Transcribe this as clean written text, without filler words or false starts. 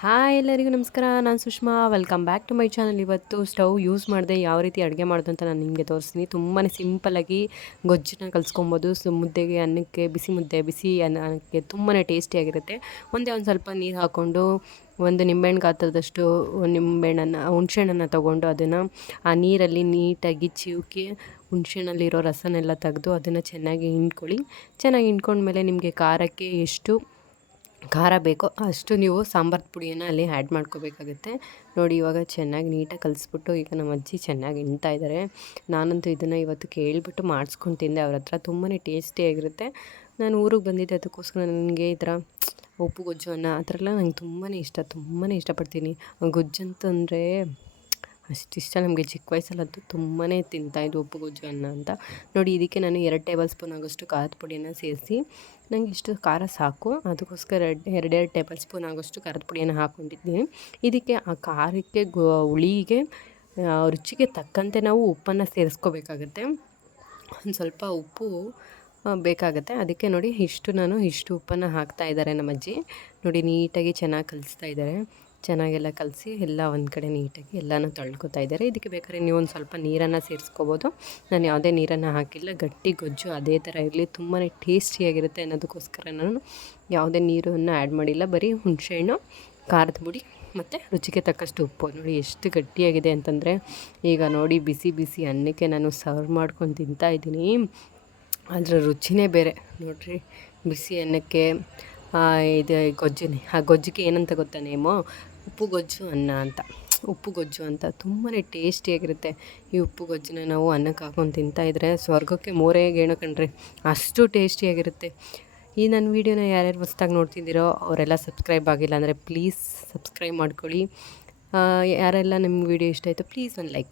Hi ಎಲ್ಲರಿಗೂ ನಮಸ್ಕಾರ. ನಾನು Sushma. Welcome back to my channel. ಇವತ್ತು ಸ್ಟವ್ ಯೂಸ್ ಮಾಡದೆ ಯಾವ ರೀತಿ ಅಡುಗೆ ಮಾಡೋದು ಅಂತ ನಾನು ನಿಮಗೆ ತೋರಿಸ್ತೀನಿ. ತುಂಬಾ ಸಿಂಪಲ್ಲಾಗಿ ಗೊಜ್ಜನ್ನ ಕಲಿಸ್ಕೊಬೋದು. ಮುದ್ದೆಗೆ, ಅನ್ನಕ್ಕೆ, ಬಿಸಿ ಮುದ್ದೆ, ಬಿಸಿ ಅನ್ನಕ್ಕೆ ತುಂಬಾ ಟೇಸ್ಟಿಯಾಗಿರುತ್ತೆ. ಒಂದೇ ಒಂದು ಸ್ವಲ್ಪ ನೀರು ಹಾಕ್ಕೊಂಡು ಒಂದು ನಿಂಬೆಹಣ್ಣು ಗಾತ್ರದಷ್ಟು ಹುಣಸೆಹಣ್ಣನ್ನು ತೊಗೊಂಡು ಅದನ್ನು ಆ ನೀರಲ್ಲಿ ನೀಟಾಗಿ ಚಿವುಕಿ ಹುಣಸೆಹಣ್ಣಲ್ಲಿರೋ ರಸನೆಲ್ಲ ತೆಗೆದು ಅದನ್ನು ಚೆನ್ನಾಗಿ ಹಿಂಡ್ಕೊಳ್ಳಿ. ಚೆನ್ನಾಗಿ ಹಿಂಡ್ಕೊಂಡ್ಮೇಲೆ ನಿಮಗೆ ಖಾರಕ್ಕೆ ಎಷ್ಟು ಖಾರ ಬೇಕೋ ಅಷ್ಟು ನೀವು ಸಾಂಬಾರು ಪುಡಿಯನ್ನು ಅಲ್ಲಿ ಆ್ಯಡ್ ಮಾಡ್ಕೋಬೇಕಾಗುತ್ತೆ. ನೋಡಿ, ಇವಾಗ ಚೆನ್ನಾಗಿ ನೀಟಾಗಿ ಕಲಿಸ್ಬಿಟ್ಟು ಈಗ ನಮ್ಮ ಅಜ್ಜಿ ಚೆನ್ನಾಗಿ ಹಿಂಡ್ತಾ ಇದ್ದಾರೆ. ನಾನಂತೂ ಇದನ್ನು ಇವತ್ತು ಕೇಳಿಬಿಟ್ಟು ಮಾಡಿಸ್ಕೊಂಡು ತಿಂದೆ ಅವ್ರ ಹತ್ರ. ತುಂಬಾ ಟೇಸ್ಟಿಯಾಗಿರುತ್ತೆ. ನಾನು ಊರಿಗೆ ಬಂದಿದ್ದೆ, ಅದಕ್ಕೋಸ್ಕರ ನನಗೆ ಈ ಥರ ಉಪ್ಪು ಗೊಜ್ಜು ಅನ್ನ ಆ ಥರ ಎಲ್ಲ ನಂಗೆ ತುಂಬಾ ತುಂಬಾ ಇಷ್ಟಪಡ್ತೀನಿ. ಗೊಜ್ಜಂತಂದರೆ ಅಷ್ಟಿಷ್ಟ ನಮಗೆ. ಚಿಕ್ಕ ವಯಸ್ಸಲ್ಲಂತೂ ತುಂಬಾ ತಿಂತಾಯಿದ್ದು ಉಪ್ಪು ಗೊಜ್ಜು ಅನ್ನ ಅಂತ. ನೋಡಿ, ಇದಕ್ಕೆ ನಾನು 2 ಟೇಬಲ್ ಸ್ಪೂನ್ ಆಗೋಷ್ಟು ಖಾರದ ಪುಡಿಯನ್ನು ಸೇರಿಸಿ, ನನಗೆ ಇಷ್ಟು ಖಾರ ಸಾಕು, ಅದಕ್ಕೋಸ್ಕರ 2 ಟೇಬಲ್ ಸ್ಪೂನ್ ಆಗೋಷ್ಟು ಖಾರದ ಪುಡಿಯನ್ನು ಹಾಕ್ಕೊಂಡಿದ್ದೀನಿ. ಇದಕ್ಕೆ ಆ ಖಾರಕ್ಕೆ ಹುಳಿಗೆ ರುಚಿಗೆ ತಕ್ಕಂತೆ ನಾವು ಉಪ್ಪನ್ನು ಸೇರಿಸ್ಕೋಬೇಕಾಗತ್ತೆ. ಒಂದು ಸ್ವಲ್ಪ ಉಪ್ಪು ಬೇಕಾಗುತ್ತೆ. ಅದಕ್ಕೆ ನೋಡಿ ಇಷ್ಟು ಉಪ್ಪನ್ನು ಹಾಕ್ತಾ ಇದ್ದಾರೆ ನಮ್ಮ ಅಜ್ಜಿ. ನೋಡಿ, ನೀಟಾಗಿ ಚೆನ್ನಾಗಿ ಕಲಿಸ್ತಾ ಇದ್ದಾರೆ. ಚೆನ್ನಾಗೆಲ್ಲ ಕಲಸಿ ಎಲ್ಲ ಒಂದು ಕಡೆ ನೀಟಾಗಿ ಎಲ್ಲನೂ ತೊಳ್ಕೊತಾ ಇದ್ದಾರೆ. ಇದಕ್ಕೆ ಬೇಕಾದ್ರೆ ನೀವು ಒಂದು ಸ್ವಲ್ಪ ನೀರನ್ನು ಸೇರಿಸ್ಕೋಬೋದು. ನಾನು ಯಾವುದೇ ನೀರನ್ನು ಹಾಕಿಲ್ಲ. ಗಟ್ಟಿ ಗೊಜ್ಜು ಅದೇ ಥರ ಇರಲಿ, ತುಂಬಾ ಟೇಸ್ಟಿಯಾಗಿರುತ್ತೆ ಅನ್ನೋದಕ್ಕೋಸ್ಕರ ನಾನು ಯಾವುದೇ ನೀರನ್ನು ಆ್ಯಡ್ ಮಾಡಿಲ್ಲ. ಬರೀ ಹುಣಸೆಹಣ್ಣು, ಖಾರದ ಪುಡಿ ಮತ್ತು ರುಚಿಗೆ ತಕ್ಕಷ್ಟು ಉಪ್ಪು. ನೋಡಿ ಎಷ್ಟು ಗಟ್ಟಿಯಾಗಿದೆ ಅಂತಂದರೆ. ಈಗ ನೋಡಿ, ಬಿಸಿ ಬಿಸಿ ಅನ್ನಕ್ಕೆ ನಾನು ಸರ್ವ್ ಮಾಡ್ಕೊಂಡು ತಿಂತಾಯಿದ್ದೀನಿ. ಅದರ ರುಚಿನೇ ಬೇರೆ ನೋಡಿರಿ. ಬಿಸಿ ಅನ್ನಕ್ಕೆ ಇದು ಗೊಜ್ಜುನೇ. ಆ ಗೊಜ್ಜಿಗೆ ಏನಂತ ಗೊತ್ತಾ ನೇಮು? ಉಪ್ಪು ಗೊಜ್ಜು ಅನ್ನ ಅಂತ. ಉಪ್ಪು ಗೊಜ್ಜು ಅಂತ ತುಂಬಾ ಟೇಸ್ಟಿಯಾಗಿರುತ್ತೆ. ಈ ಉಪ್ಪು ಗೊಜ್ಜನ್ನ ನಾವು ಅನ್ನಕ್ಕೆ ಹಾಕೊಂಡು ತಿಂತಾಯಿದ್ರೆ ಸ್ವರ್ಗಕ್ಕೆ ಮೋರೆ ಗೇಣು ಕಣ್ರಿ, ಅಷ್ಟು ಟೇಸ್ಟಿಯಾಗಿರುತ್ತೆ. ಈ ನನ್ನ ವೀಡಿಯೋನ ಯಾರ್ಯಾರು ಹೊಸ್ದಾಗಿ ನೋಡ್ತಿದ್ದೀರೋ ಅವರೆಲ್ಲ ಸಬ್ಸ್ಕ್ರೈಬ್ ಆಗಿಲ್ಲ ಅಂದರೆ ಪ್ಲೀಸ್ ಸಬ್ಸ್ಕ್ರೈಬ್ ಮಾಡ್ಕೊಳ್ಳಿ. ಯಾರೆಲ್ಲ ನಿಮ್ಗೆ ವೀಡಿಯೋ ಇಷ್ಟ ಆಯಿತು ಪ್ಲೀಸ್ ಒಂದು ಲೈಕ್